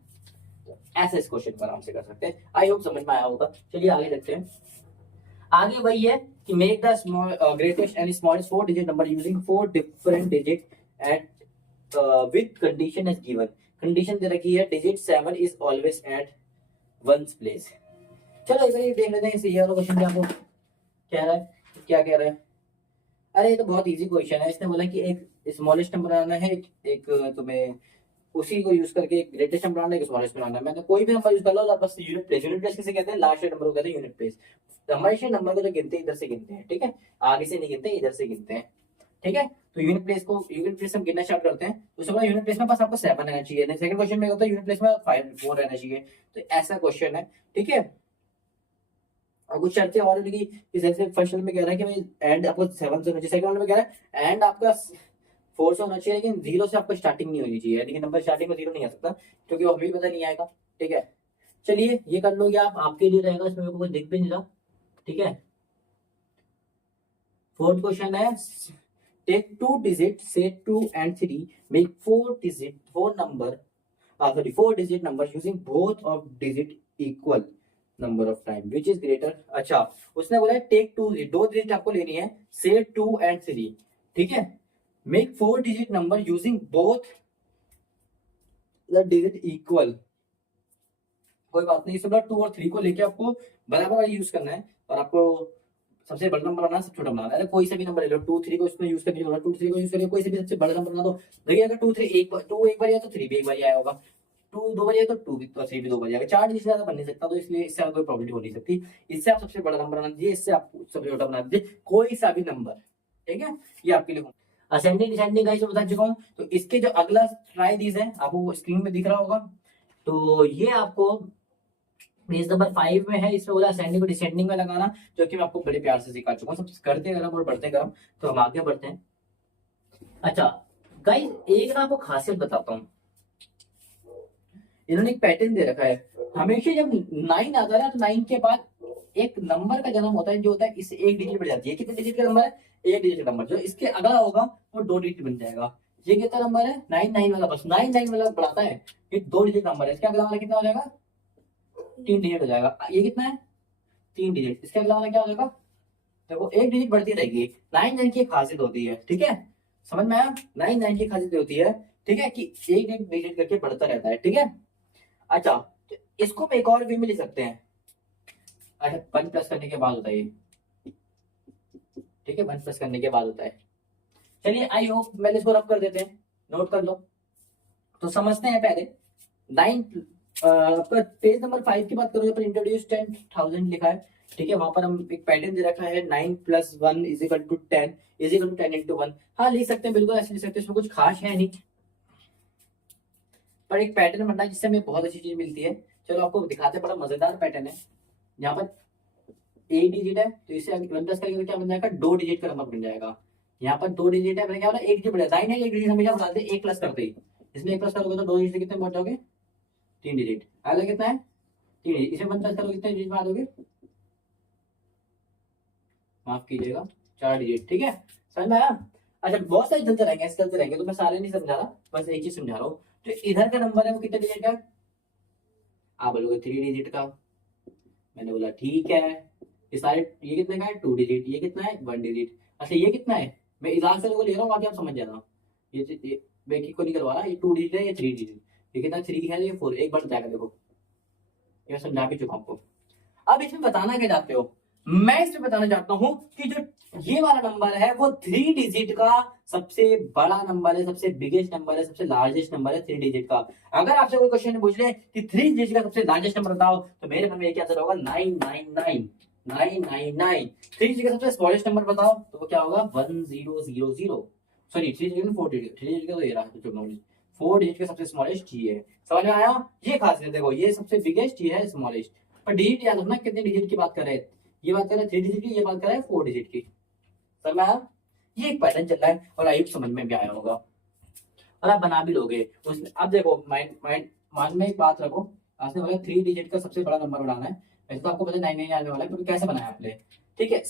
ऐसे इस क्वेश्चन को आराम से कर सकते हैं। आई होप समझ में आया होगा। चलिए आगे देखते हैं। आगे वही है कि make the small greatest and smallest 4 digit number using 4 different digit at with condition is given. Condition दे रखी है digit 7 is always at ones place. चलो एक बार ये देख लेते हैं इसे, ये वाला क्वेश्चन क्या आपको कह रहा है, क्या कह रहा है। अरे ये तो बहुत इजी क्वेश्चन है। इसने बोला कि एक स्मॉलेस्ट नंबर आना है, एक तुम्हें उसी को यूज करके एक ग्रेटेस्ट नंबर आना है, एक स्मॉलेस्ट नंबर आना है। मैंने कोई भी नंबर यूज कर लो, बस यूनिट प्लेस। यूनिट प्लेस किसे कहते हैं? लास्ट नंबर को कहते हैं यूनिट प्लेस। हमेशा नंबर को जो गिनते हैं इधर से गिनते हैं, ठीक है, आगे से नहीं गिनते, इधर से गिनते हैं, ठीक है। तो यूनिट प्लेस हम गिनना स्टार्ट करते हैं। तो उसके बाद यूनिट प्लेस में बस आपको 7 रहना चाहिए। सेकंड क्वेश्चन में होता है यूनिट प्लेस में 4 रहना चाहिए। तो ऐसा क्वेश्चन है, ठीक है। और कुछ शर्तें और है कि जैसे फर्स्ट में कह रहा है कि भाई एंड आपको 7 से होना चाहिए, सेकंड में कह रहा है एंड आपका 4 से होना चाहिए, लेकिन 0 से आपको स्टार्टिंग नहीं होनी चाहिए, लेकिन नंबर स्टार्टिंग में 0 नहीं आ सकता, क्योंकि वो हमें भी पता नहीं आएगा, ठीक है। चलिए ये कर लोगे आप, आपके लिए रहेगा, इसमें मेरे को कोई दिख भी नहीं रहा, ठीक है। फोर्थ क्वेश्चन है टेक 2 डिजिट से 2 and 3 make 4 digit number using both of digit equal number of time which is greater। अच्छा, उसने बोला है टेक 2 दो डिजिट आपको लेनी है, से 2 and 3, ठीक है, make 4 digit number using both the digit equal। कोई बात नहीं, इसमें 2 और 3 को लेके आपको बराबर यूज करना है, और आपको सबसे बड़ा नंबर बनाना, सबसे छोटा बनाना है। कोई सा भी नंबर ले लो, 2 3 को इसमें यूज करनी है, 2 3 को यूज करिए, कोई से भी सबसे बड़ा नंबर बना दो। देखिए अगर 2 3 एक बार 2 एक बार आया तो 3 भी एक बार आया होगा, 2 दो बार आया तो 2 भी तो 3 भी 2 बार आएगा। 4 डिजिट से ज्यादा बन नहीं सकता, तो इसलिए इससे कोई प्रॉब्लम हो नहीं सकती। इससे आप सबसे बड़ा नंबर बना दीजिए, इससे आप सबसे छोटा बना दीजिए, कोई सा भी नंबर, ठीक है। ये आपके लिए असेंडिंग डिसेंडिंग गाइस बता चुका हूँ। तो इसके जो अगला ट्राई दीज है आपको स्क्रीन में दिख रहा होगा। तो ये आपको पेज नंबर 5 में है, इसमें बोला असेंडिंग को डिसेंडिंग में लगाना, जो कि मैं आपको बड़े प्यार से सिखा चुका हूँ। सब करते गरम और बढ़ते गरम। तो हम आगे बढ़ते हैं। अच्छा गाइस, एक ना आपको खासियत बताता हूँ। इन्होंने एक पैटर्न दे रखा है, हमेशा जब 9 आता है ना, तो 9 के बाद एक नंबर का जन्म होता है, जो होता है इससे एक डिजिट बढ़ जाती है। कितने डिजिट का नंबर है? एक डिजिट का नंबर। जो इसके अगला होगा वो 2 डिजिट बन जाएगा। ये कितना नंबर है? 9 9 वाला, बस 9 9 वाला बढ़ाता है, ये 2 डिजिट नंबर है। इसके अगला वाला कितना हो जाएगा? 3 डिजिट हो जाएगा। ये कितना है? 3 डिजिट। इसके अगला वाला क्या हो जाएगा? देखो एक डिजिट बढ़ती रहेगी। 9 9 की खासियत होती है, ठीक है, समझ में आया? 9 9 की खासियत होती है, ठीक है, कि एक एक डिजिट करके बढ़ता रहता है, ठीक है। अच्छा, तो इसको हम एक और वे में लिख सकते हैं। अच्छा, 1 प्लस करने के बाद होता है ये, ठीक है, 1 प्लस करने के बाद होता है। चलिए आई होप मैंने इसको रब कर देते हैं, नोट कर लो। तो समझते हैं पहले 9 आपका पेज नंबर 5 की बात करो, यहाँ पर इंट्रोड्यूस 10,000 लिखा है, ठीक है। वहां पर हम एक पैटर्न दे रखा है 9 + 1 = 10 = 10 × 1। हाँ लिख सकते हैं, बिल्कुल ऐसे लिख सकते हैं, इसमें कुछ खास है नहीं, पर एक पैटर्न बनना है जिससे हमें बहुत अच्छी चीज मिलती है। चलो आपको दिखाते हैं, बड़ा मजेदार पैटर्न है। यहाँ पर एक डिजिट है, तो इसे 1 प्लस करेंगे तो क्या बन जाएगा? 2 डिजिट का नंबर बन जाएगा। यहाँ पर 2 डिजिट है, मैंने क्या बोला? एक डिजिट बढ़ा, दाईं एक डिजिट हमेशा बढ़ाते हैं 1 प्लस करते ही। इसमें 1 प्लस करोगे तो 2 डिजिट से कितने बढ़ जाओगे? 3 डिजिट। अगला कितना है? 3 डिजिट। इसमें 1 प्लस करोगे कितने डिजिट बढ़ा दोगे? माफ कीजिएगा, 4 डिजिट, ठीक है, समझ में आया? अच्छा, बहुत सारे चलते रहेंगे, तो मैं सारे नहीं समझा रहा, बस एक चीज समझा रहा हूँ। तो इधर का नंबर है वो कितने डिजिट का? आप बोलोगे 3 डिजिट का। मैंने बोला ठीक है। ये सारे, ये कितने का है? 2 डिजिट। ये कितना है? 1 डिजिट। अच्छा ये कितना है? मैं इजाक से ले रहा हूँ, बाकी आप समझ जाना। ये मैं को नहीं करवा रहा, ये 2 डिजिट है, ये 3 डिजिट। ये कितना? 3 है, ये 4, एक बढ़ जाएगा। देखो ये समझा भी चुका हूँ आपको। अब इसमें बताना क्या चाहते हो? मैं इसमें बताना चाहता हूं कि जो ये वाला नंबर है वो 3 डिजिट का सबसे बड़ा नंबर है, सबसे बिगेस्ट नंबर है, सबसे लार्जेस्ट नंबर है 3 डिजिट का। अगर आपसे कोई क्वेश्चन पूछ ले कि 3 डिजिट का सबसे लार्जेस्ट नंबर बताओ, तो मेरे मन में क्या आंसर होगा? 999 999। 3 डिजिट का सबसे स्मॉलेस्ट नंबर बताओ, तो वो क्या होगा? 1000। सॉरी 3 डिजिट 4 डिजिट, 3 डिजिट का तो ये रहा, 4 डिजिट का सबसे स्मॉलेस्ट ये है। समझ में आया? ये खासियत देखो, ये सबसे बिगेस्ट, ये है स्मॉलेस्ट। पर डिजिट याद रखना, कितने डिजिट की बात कर रहे हैं? ये बात कर रहे हैं 3 डिजिट की, ये बात कर रहे हैं 4 डिजिट की। समझ में आया? ये एक पैटर्न चल रहा है, और आयुक्त समझ में भी आया होगा, और आप बना भी लोगे उसमें। अब देखो माइंड में एक बात रखो, आपने बोला 3 डिजिट का सबसे बड़ा नंबर बनाना है। वैसे तो आपको पता 9 आने वाला है, पर कैसे बनाया आपने? ठीक है,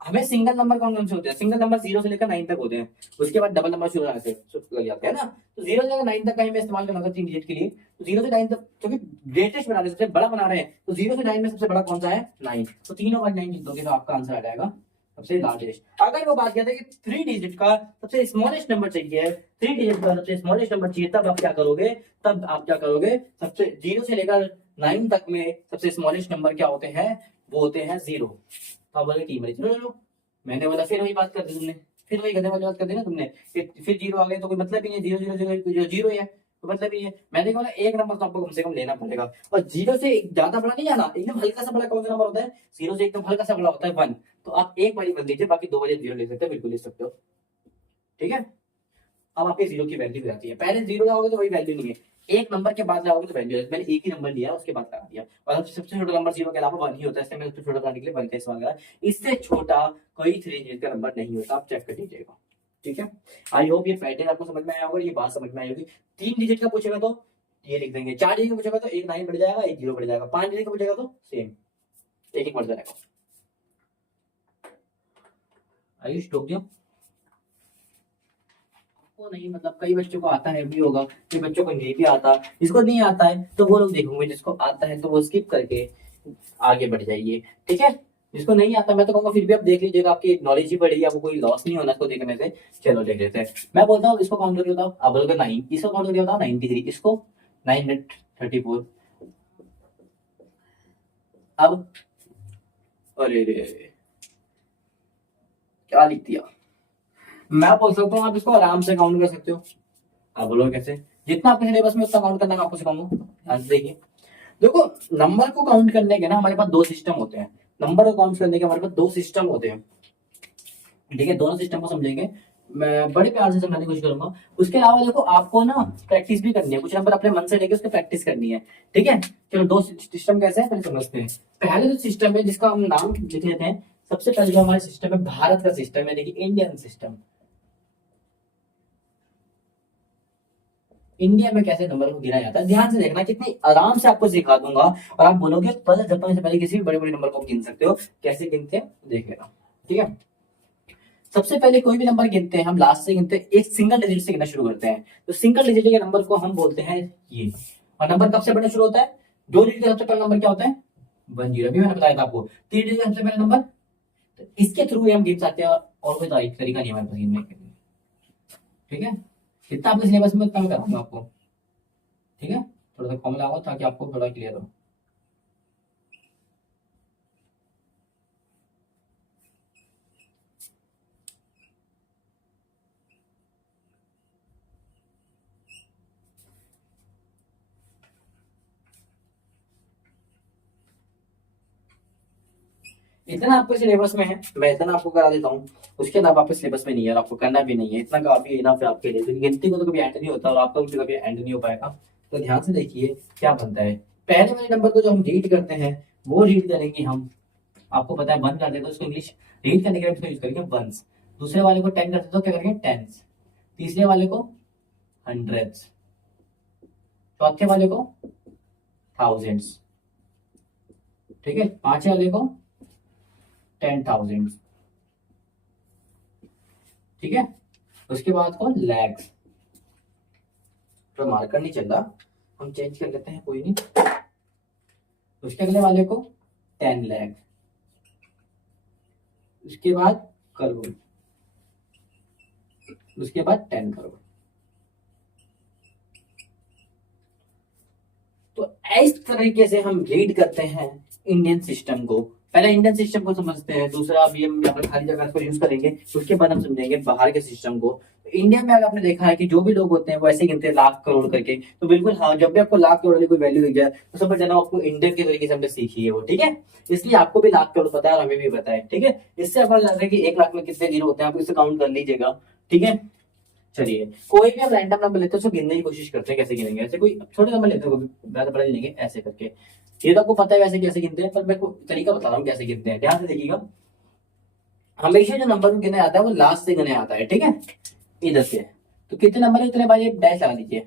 हमें सिंगल नंबर कौन कौन से होते हैं? सिंगल नंबर 0 से लेकर 9 तक होते हैं, उसके बाद डबल नंबर शुरू लग जाते हैं ना। तो 0 से लेकर 9 तक का हमें इस्तेमाल करना था 3 डिजिट के लिए। तो 0 से 9 तक, क्योंकि ग्रेटेस्ट बना रहे हैं, सबसे बड़ा बना रहे हैं, तो 0 से 9 में सबसे बड़ा कौन सा है? 9। तो 3 और 9 जीतोगे तो आपका आंसर आ जाएगा सबसे लार्जेस्ट। अगर वो बात कहते हैं कि 3 डिजिट का सबसे स्मॉलेस्ट नंबर चाहिए, 3 डिजिट का सबसे स्मॉलेस्ट नंबर चाहिए, तब आप क्या करोगे, तब आप क्या करोगे, सबसे 0 से लेकर 9 तक में सबसे स्मॉलेस्ट नंबर क्या होते हैं, वो होते हैं 0। तो आप बोले टीम चलो, मैंने बोला फिर वही बात कर दी तुमने, फिर वही गधे वाली बात कर दी ना तुमने, फिर 0 आ गए तो कोई मतलब ही नहीं, 0 0 0 0 है तो मतलब ही है। मैंने बोला एक नंबर तो आपको कम से कम लेना पड़ेगा, और 0 से ज्यादा बड़ा नहीं जाना, एकदम हल्का सा बड़ा कौन सा नंबर होता है, 0 से एकदम हल्का सा बड़ा होता है 1। तो आप एक बारी बदल दीजिए, बाकी 2 बारी 0 ले सकते हो, बिल्कुल ले सकते हो, ठीक है। अब आपके 0 की वैल्यू जाती है, पहले 0 लगाओगे तो वही वैल्यू नहीं है, एक नंबर के बाद लगाओगे तो वैल्यू है। मैंने एक ही नंबर लिया उसके बाद लगा दिया, और सबसे छोटा नंबर 0 के अलावा 1 ही होता है, इसलिए मैंने सबसे छोटा बनाने के लिए 1 का इस्तेमाल करा। इससे छोटा कोई 3 डिजिट का नंबर नहीं होता, आप चेक कर लीजिएगा, ठीक है। आई होप ये पैटर्न आपको समझ में आया होगा, ये बात समझ में आई होगी। 3 डिजिट का पूछेगा तो ये लिख देंगे, 4 डिजिट का पूछेगा तो एक 9 बढ़ जाएगा, एक 0 बढ़ जाएगा, 5 डिजिट का पूछेगा तो सेम एक एक बढ़ जाएगा। आयुष टोक दिया को नहीं, मतलब कई बच्चों को आता है भी होगा, कई बच्चों को नहीं भी आता, जिसको नहीं आता है तो वो लोग देखोगे, जिसको आता है तो वो स्किप करके आगे बढ़ जाइए, ठीक है। जिसको नहीं आता मैं तो कहूँगा फिर भी आप देख लीजिएगा, आपकी नॉलेज ही बढ़ेगी, आपको कोई लॉस नहीं होना इसको देखने से। चलो देख लेते हैं, मैं बोलता हूँ इसको काउंट करके बताओ, आप बोलोगे 9, इसको काउंट करके बताओ 93, इसको 934। अब अरे रे क्या लिख दिया, मैं बोल सकता हूँ आप इसको आराम से काउंट कर सकते हो। आप बोलो कैसे, जितना आपके सिलेबस में उतना काउंट करना मैं आपको सिखाऊंगा। ध्यान से देखिए, देखो नंबर को काउंट करने के ना हमारे पास 2 सिस्टम होते हैं, नंबर को काउंट करने के हमारे पास 2 सिस्टम होते हैं, ठीक है। दोनों सिस्टम को समझेंगे, मैं बड़े प्यार से समझाने की कोशिश करूंगा। उसके अलावा देखो आपको ना प्रैक्टिस भी करनी है, कुछ नंबर अपने मन से लेके उसकी प्रैक्टिस करनी है, ठीक है। चलो 2 सिस्टम कैसे है पहले समझते हैं। पहले जो सिस्टम है जिसका हम नाम लिख लेते हैं, सबसे पहले जो हमारे सिस्टम है भारत का सिस्टम है, देखिए इंडियन सिस्टम। इंडिया में कैसे नंबर को गिना जाता है, ध्यान से देखना, कितनी आराम से आपको सिखा दूंगा, और आप बोलोगे पहले जपने से पहले किसी भी बड़े बड़े नंबर को गिन सकते हो, कैसे गिनते हैं देख लेना, ठीक है। सबसे पहले कोई भी नंबर गिनते हैं हम लास्ट से गिनते हैं, एक सिंगल डिजिट से गिनना शुरू करते हैं, तो सिंगल डिजिट के नंबर को हम बोलते हैं ये। और नंबर कब से बढ़ना शुरू होता है, 2 डिजिट का सबसे पहला नंबर क्या होता है 10, अभी मैंने बताया था आपको। 3 डिजिट का सबसे पहला नंबर, तो इसके थ्रू हम गिन सकते हैं, और कोई तरीका नहीं हमारे पास गिनने के लिए, ठीक है। जितना आपके सिलेबस में उतना मैं कराऊंगा आपको, ठीक है। थोड़ा सा फॉर्मूला होगा ताकि आपको थोड़ा क्लियर हो। इतना आपके सिलेबस में है, मैं इतना आपको करा देता हूँ, उसके अलावा आपके सिलेबस में नहीं है और आपको करना भी नहीं है, इतना काफी है ना फिर आपके लिए, क्योंकि गिनती को तो कभी एंड नहीं होता और आपका भी कभी एंड नहीं हो पाएगा। तो ध्यान से देखिए क्या बनता है, पहले वाले नंबर को जो हम रीड करते हैं वो रीड करेंगे हम, आपको पता है 1 कर देते उसको इंग्लिश रीड करने के लिए उसको यूज करेंगे वंस, दूसरे वाले को 10 करते तो क्या करेंगे टेंस, तीसरे वाले को हंड्रेड्स, चौथे वाले को थाउजेंड्स, ठीक है, पांचवे वाले को 10,000, ठीक है। उसके बाद को लैक्स, तो मार्कर नहीं चल रहा, हम चेंज कर लेते हैं कोई नहीं। उसके अगले वाले को 10 लाख, उसके बाद करोड़, उसके बाद 10 करोड़। तो इस तरीके से हम रीड करते हैं इंडियन सिस्टम को। पहले इंडियन सिस्टम को समझते हैं, दूसरा अभी हम यहाँ पर खाली जगह को यूज करेंगे, उसके बाद हम समझेंगे बाहर के सिस्टम को। तो इंडिया में अगर आपने देखा है कि जो भी लोग होते हैं वो ऐसे गिनते हैं लाख करोड़ करके, तो बिल्कुल हाँ, जब भी आपको लाख करोड़ की कोई वैल्यू दिख जाए तो समझ जाना आपको इंडियन के तरीके से हमने सीखी है वो, ठीक है। इसलिए आपको भी लाख करोड़ पता है और हमें भी पता है, ठीक है। इससे आपको जाता है कि 1 लाख में कितने जीरो होते हैं, आप इसे काउंट कर लीजिएगा, ठीक है। चलिए कोई भी हम रैंडम नंबर लेते हैं उसको गिनने की कोशिश करते हैं, कैसे गिनेंगे, ऐसे कोई छोटे नंबर लेते हैं ज्यादा बड़ा लेंगे ऐसे करके, ये तो आपको पता है वैसे कैसे गिनते हैं, पर मैं को तरीका बता रहा हूँ कैसे गिनते हैं, ध्यान से देखिएगा। हमेशा जो नंबर को गिना जाता है वो लास्ट से गिना जाता है, ठीक है, इधर से। तो कितने नंबर है इतने भाई डैश लगा दीजिए,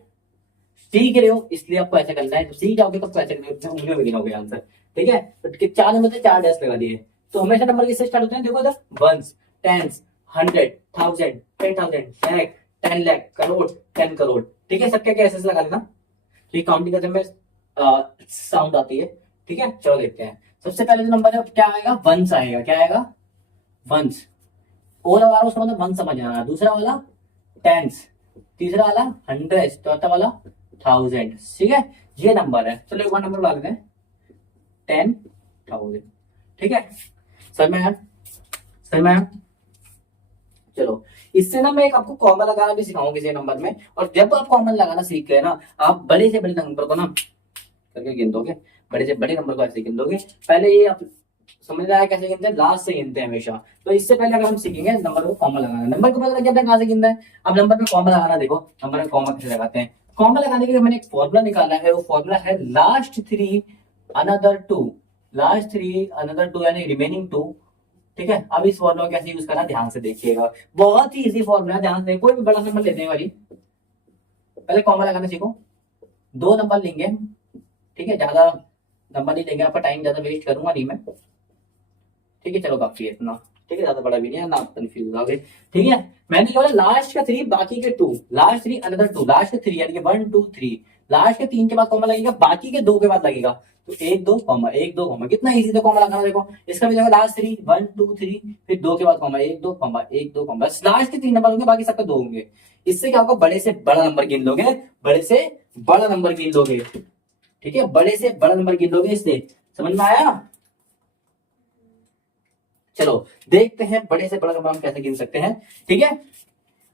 सीख रहे हो इसलिए आपको ऐसा करना है, तो सीख जाओगे तो ऐसे उंगलियों में गिनोगे आंसर, ठीक है। तो 4 नंबर से 4 डैश लगा दिए, तो हमेशा नंबर किससे स्टार्ट होते हैं, देखो इधर वंस, टेंस, 100, 1000, 10,000, लाख, 10 लाख, करोड़, 10 करोड़, ठीक है। सबके क्या ऐसे लगा देना, तो ये काउंटिंग करते में साउंड आती है, ठीक है। चलो देखते हैं, सबसे पहले जो नंबर है क्या आएगा, वंस आएगा, क्या आएगा वंस, और वाला उसका मतलब वन समझ आना, दूसरा वाला टेंस, तीसरा वाला हंड्रेड, चौथा वाला थाउजेंड। ठीक है, ये नंबर है। चलो एक बार नंबर बता देते हैं, 10,000। ठीक है, सर मैं सर मैं चलो इससे ना मैं एक आपको कॉमन लगाना भी सिखाऊंगा किसी नंबर में, और जब आप कॉमन लगाना सीख गए ना, आप बड़े से बड़े नंबर को ना करके गिन दोगे, बड़े से बड़े नंबर को ऐसे गिन दोगे। पहले ये आप समझ रहा है कैसे गिनते हैं, लास्ट से गिनते हैं हमेशा। तो इससे पहले अगर हम सीखेंगे नंबर को कॉमन लगाना, नंबर को पता लग गया कहां से गिनना है। अब नंबर में कॉमन लगाना देखो, नंबर में कॉमन कैसे लगाते हैं। कॉमन लगाने के लिए मैंने एक फॉर्मूला निकाला है, वो फॉर्मूला है last three another two, last three another two यानी रिमेनिंग टू। ठीक है, अब इस फॉर्मूला कैसे यूज करना ध्यान से देखिएगा, बहुत ही इजी फॉर्मूला है, ध्यान से। कोई भी बड़ा नंबर लेने वाली पहले कॉमन लगाना सीखो, दो नंबर लेंगे। ठीक है, ज्यादा नंबर नहीं लेंगे, आपका टाइम ज्यादा वेस्ट करूंगा नहीं मैं। ठीक है, चलो काफी है इतना। ठीक है, ज्यादा बड़ा भी नहीं है ना, आप कंफ्यूज हो गए। ठीक है, मैंने बोला लास्ट का थ्री बाकी के two, last three another two, last के थ्री यानी कि 1 2 3, लास्ट के तीन के बाद कॉमा लगेगा, बाकी के दो के बाद लगेगा। तो एक दो कॉमा, एक दो कॉमा, कितना इजी था कॉमा लगाना देखो। इसका भी देखो लास्ट थ्री 1 2 3, फिर दो के बाद कॉमा, एक दो कॉमा, एक दो कॉमा, बस लास्ट के तीन नंबर होंगे, बाकी सबके दो होंगे। इससे क्या होगा, बड़े से बड़ा नंबर गिन लोगे, बड़े से बड़ा नंबर गिन लोगे। ठीक है, बड़े से बड़ा नंबर गिन लोगे, इसलिए समझ में आया। चलो देखते हैं बड़े से बड़ा नंबर हम कैसे गिन सकते हैं। ठीक है,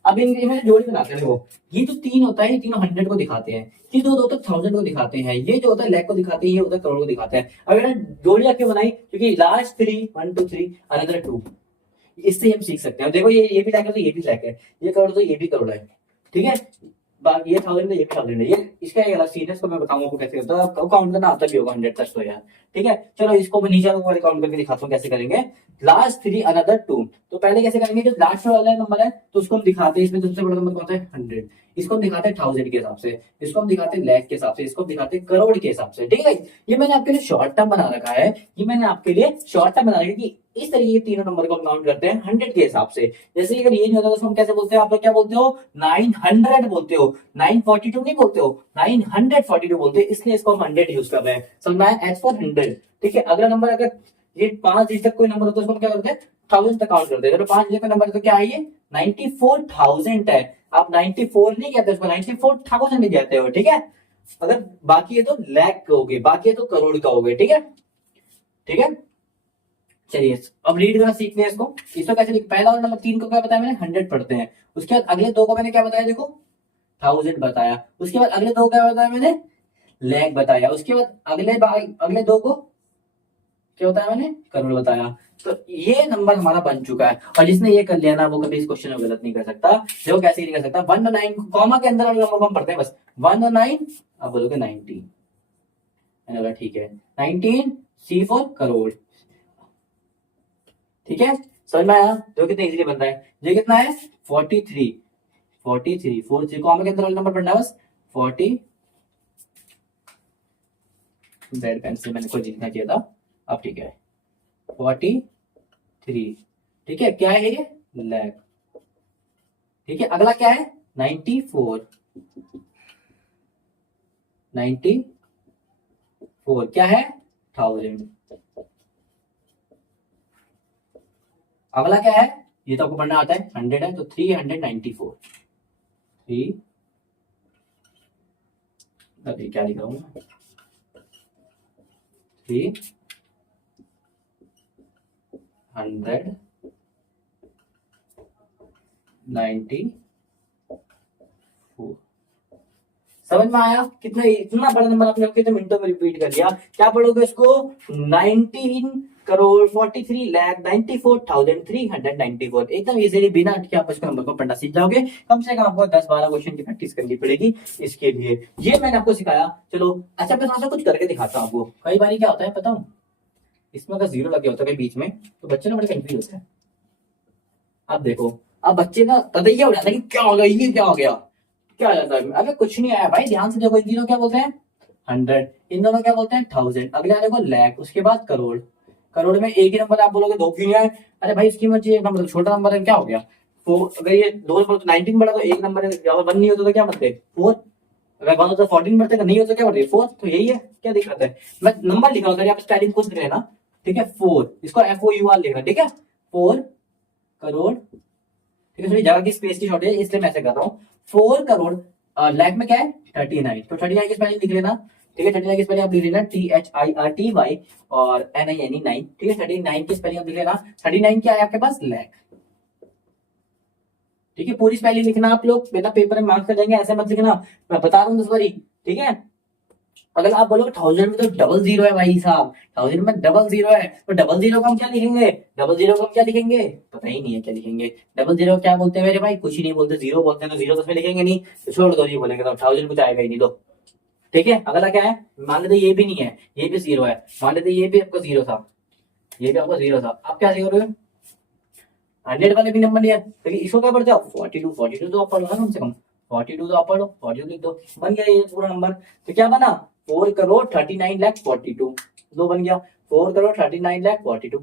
अब इनमें जोड़ी बनाते हैं। देखो ये जो तीन होता है, ये तीनों 100 को दिखाते हैं, ये दो होता है 1000 को दिखाते हैं, ये जो होता है लाख को दिखाते हैं, ये होता है करोड़ को दिखाते हैं। अगर जोड़ियां क्यों बनाई, क्योंकि लास्ट थ्री 1 2 3 अनदर टू, इससे हम सीख सकते हैं। देखो ये भी लाख है तो ये भी लाख है, ये करोड़ तो ये भी करोड़ है। ठीक है, बाकी ये 1000 है, ये भी 1000 है। ये इसका एक अलग सीरीज को मैं बताऊंगा आपको कैसे होता है, आपको काउंट करना आता भी होगा 100 तक तो यार। ठीक है, चलो इसको मैं नीचे वाले काउंट करके दिखाता हूँ कैसे करेंगे। लास्ट थ्री अनदर टू, तो पहले कैसे करेंगे, जो लास्ट वाला नंबर है तो उसको हम दिखाते हैं, इसमें सबसे बड़ा नंबर कौन सा है 100, इसको हम दिखाते हैं 1000 के हिसाब से, इसको हम दिखाते हैं लाख के हिसाब से, इसको हम दिखाते हैं करोड़ के हिसाब से। ठीक है, ये मैंने आपके लिए शॉर्ट टर्म बना रखा है, ये मैंने आपके लिए शॉर्ट टर्म बना रखा है कि इस तरीके के तीनों नंबर को हम काउंट करते हैं 100 के हिसाब से। जैसे अगर ये नहीं होता तो हम कैसे बोलते हैं, आप लोग क्या बोलते हो, 900 बोलते हो, 942 नहीं बोलते हो, 942 बोलते हैं, इसलिए इसको हम 100 यूज कर रहे हैं। समझ में, एच फॉर 100। ठीक है, अगला नंबर अगर ये 5 डिजिट तक कोई नंबर होता है उसको हम क्या करते हैं, 1000 तक काउंट करते हैं। 5 डिजिट का नंबर है तो क्या है ये 94,000 है। आप 94 नहीं कहते उसको, 94,000 नहीं कहते हो। ठीक है, अगर बाकी है तो लाख का हो गए, बाकी है तो करोड़ का हो गए। ठीक है, ठीक है, चलिए अब रीड करना सीखते हैं इसको। इसको कैसे लिख, पहला और नंबर 3 को क्या बताया मैंने 100 पढ़ते हैं, उसके बाद अगले दो को मैंने क्या बताया देखो 1000 बताया, उसके बाद अगले दो क्या बताया मैंने लाख बताया, उसके बाद अगले दो को क्या बताया मैंने करोड़ बताया। तो ये नंबर हमारा बन चुका है, और जिसने ये कर लिया ना वो कभी इस क्वेश्चन में गलत नहीं कर सकता। देखो कैसे नहीं कर सकता, 1 और 9 कॉमा के अंदर वाले नंबर को हम पढ़ते हैं बस, 1 और 9, आप बोलोगे 19, मैंने बोला ठीक है 19, C फॉर करोड़। ठीक है, समझ में आया, तो कितने इजीली बन रहा है। ये कितना है 43, 43 कॉमा के अंदर वाला नंबर पढ़ना है बस 40, रेड पेन से मैंने कुछ लिखना चाहिए था, अब ठीक है 43। ठीक है, क्या है ये लाख। ठीक है, अगला क्या है 94, 94 क्या है 1000। अगला क्या है, ये तो आपको पढ़ना आता है 100 है तो 394, 3 अभी क्या लिख रहा हूं 394। समझ में आया, कितना इतना बड़ा नंबर आपने कितने मिनटों में रिपीट कर दिया। क्या पढ़ोगे इसको 19 करोड़ 43 लाख 94,394, एकदम इजीली बिना अटके आप इसको नंबर को पढ़ना सीख जाओगे। कम से कम आपको 10-12 क्वेश्चन की प्रैक्टिस करनी पड़ेगी इसके लिए, ये मैंने आपको सिखाया। चलो अच्छा मैं थोड़ा सा कुछ करके दिखाता हूँ आपको। कई बार क्या होता है पता हूँ, इसमें अगर जीरो लगे होता है बीच में तो बच्चे ना बड़े कंफ्यूज होते हैं। अब देखो, अब बच्चे ना तदैया हो जाता है कि क्या हो गया, ये क्या हो गया, क्या आ जाता है, अगर कुछ नहीं आया भाई ध्यान से देखो, इन तीनों क्या बोलते हैं 100, इन दोनों क्या बोलते हैं 1000, अगले आने को लाख, उसके बाद करोड़। करोड़ में एक ही नंबर आप बोलोगे दो क्यों नहीं आए, अरे भाई इसकी मर्जी, एक नंबर छोटा नंबर है क्या हो गया। तो अगर ये दो नंबर तो 19 बड़ा तो एक नंबर है, 1 नहीं होता तो क्या बनते 4, अगर 1 होता 14 बढ़ते तो नहीं होता क्या बढ़ते 4, तो यही है, क्या दिक्कत है। मैं नंबर लिख रहा हूँ आप स्पेलिंग खुद लिख लेना। ठीक है 4, इसको FOUR लिखना। ठीक है 4 करोड़, ठीक है, थोड़ी जगह की स्पेस की शॉर्टेज इसलिए मैं ऐसे कर रहा हूँ। 4 करोड़ लाख में क्या है 39, तो 39 की स्पेलिंग लिख लेना, ठीक है। 39 की स्पेलिंग आप लिख लेना THIRTY और NINE 9, ठीक है। 39 की स्पेलिंग आप लिख लेना। 39 क्या है आपके पास लाख, ठीक है। पूरी स्पेलिंग लिखना आप लोग, बेटा पेपर में मार्क्स कर देंगे, ऐसे मत लिखना, मैं बता रहा हूँ 10 बारी, ठीक है। अगर आप बोलोगे 1000 में तो डबल जीरो है भाई साहब, 1000 में डबल जीरो है, तो डबल जीरो का हम क्या लिखेंगे, डबल जीरो का हम क्या लिखेंगे, पता ही नहीं है क्या लिखेंगे। डबल जीरो क्या बोलते हैं मेरे भाई, कुछ ही नहीं बोलते, जीरो बोलते हैं, तो जीरो तो उसमें लिखेंगे नहीं, तो छोड़ दो, नहीं बोलेंगे तो 1000 कुछ आएगा ही नहीं, दो, ठीक है। अगला क्या है, मान लेते ये भी नहीं है, ये भी जीरो है, मान लेते ये भी आपका जीरो था, ये भी आपका जीरो था, आप क्या करोगे, 100 वाले भी नंबर लिया, लेकिन इसको क्या पढ़ते हो 42, 42 तो आप पढ़ो ना कम से कम, 42 तो आप पढ़ो, 42 लिख दो, बन गया ये पूरा नंबर। तो क्या बना 4 करोड़ 39 लाख 42, दो बन गया 4 करोड़ 39 लाख 42।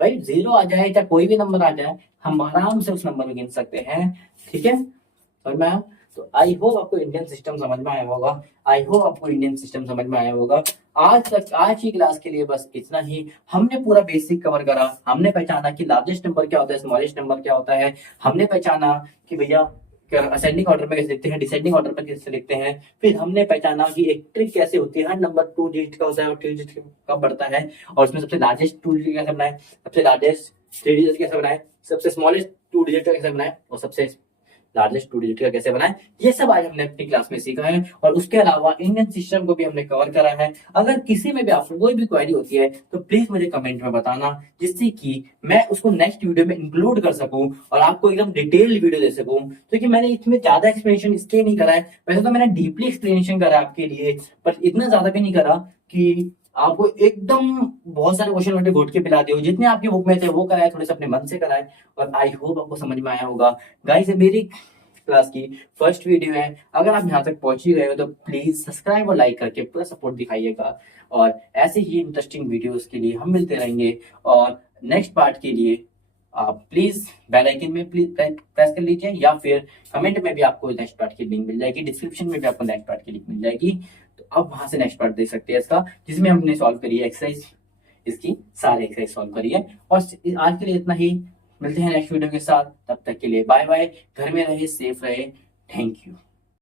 भाई जीरो आ जाए चाहे कोई भी नंबर आ जाए, हम आराम से उस नंबर में गिन सकते हैं, ठीक है। समझ में आया? तो आई होप आपको इंडियन सिस्टम समझ में आया होगा, आई होप आपको इंडियन सिस्टम समझ में आया होगा। आज तक आज की क्लास के लिए बस इतना ही। हमने पूरा बेसिक कवर करा, हमने पहचाना कि लार्जेस्ट नंबर क्या होता है, स्मॉलेस्ट नंबर क्या होता है, हमने पहचाना कि भैया असेंडिंग ऑर्डर में कैसे लिखते हैं, डिसेंडिंग ऑर्डर में कैसे लिखते हैं। फिर हमने पहचाना कि एक ट्रिक कैसे होती है, हर नंबर 2 डिजिट का होता है और 3 डिजिट कब बढ़ता है, और उसमें सबसे लार्जेस्ट 2 डिजिट कैसे बनाए, सबसे लार्जेस्ट 3 डिजिट कैसे बनाए, सबसे स्मॉलेस्ट 2 डिजिट का कैसे बनाए, और सबसे लार्जेस्ट 2 डिजिट का कैसे बनाए, ये सब आज हमने अपनी क्लास में सीखा है। और उसके अलावा इंडियन सिस्टम को भी हमने कवर करा है। अगर किसी में भी आपको कोई भी क्वेरी होती है तो प्लीज मुझे कमेंट में बताना, जिससे कि मैं उसको नेक्स्ट वीडियो में इंक्लूड कर सकूं और आपको एकदम डिटेल्ड वीडियो दे सकूं। क्योंकि मैंने इसमें ज्यादा एक्सप्लेनेशन इसलिए नहीं करा है, वैसे तो मैंने डीपली एक्सप्लेनेशन करा है आपके लिए, पर इतना ज्यादा भी नहीं करा कि आपको एकदम बहुत सारे क्वेश्चन उल्टे घोट के पिला दिए, जितने आपकी बुक में थे वो कराए, थोड़े से अपने मन से कराए, और आई होप आपको समझ में आया होगा। गाइस मेरी क्लास की फर्स्ट वीडियो है, अगर आप यहाँ तक पहुंच ही गए हो तो प्लीज सब्सक्राइब और लाइक करके पूरा सपोर्ट दिखाइएगा, और ऐसे ही इंटरेस्टिंग वीडियोस के लिए हम मिलते रहेंगे। और नेक्स्ट पार्ट के लिए आप प्लीज बेल आइकन में प्लीज प्रेस कर लीजिए, या फिर कमेंट में भी आपको नेक्स्ट पार्ट की लिंक मिल जाएगी, डिस्क्रिप्शन में भी आपको नेक्स्ट पार्ट की लिंक मिल जाएगी, तो आप वहां से नेक्स्ट पार्ट देख सकते हैं इसका, जिसमें हमने सॉल्व करी है एक्सरसाइज, इसकी सारे एक्सरसाइज सॉल्व करी है। और आज के लिए इतना ही, मिलते हैं नेक्स्ट वीडियो के साथ, तब तक के लिए बाय बाय, घर में रहे, सेफ रहे, थैंक यू।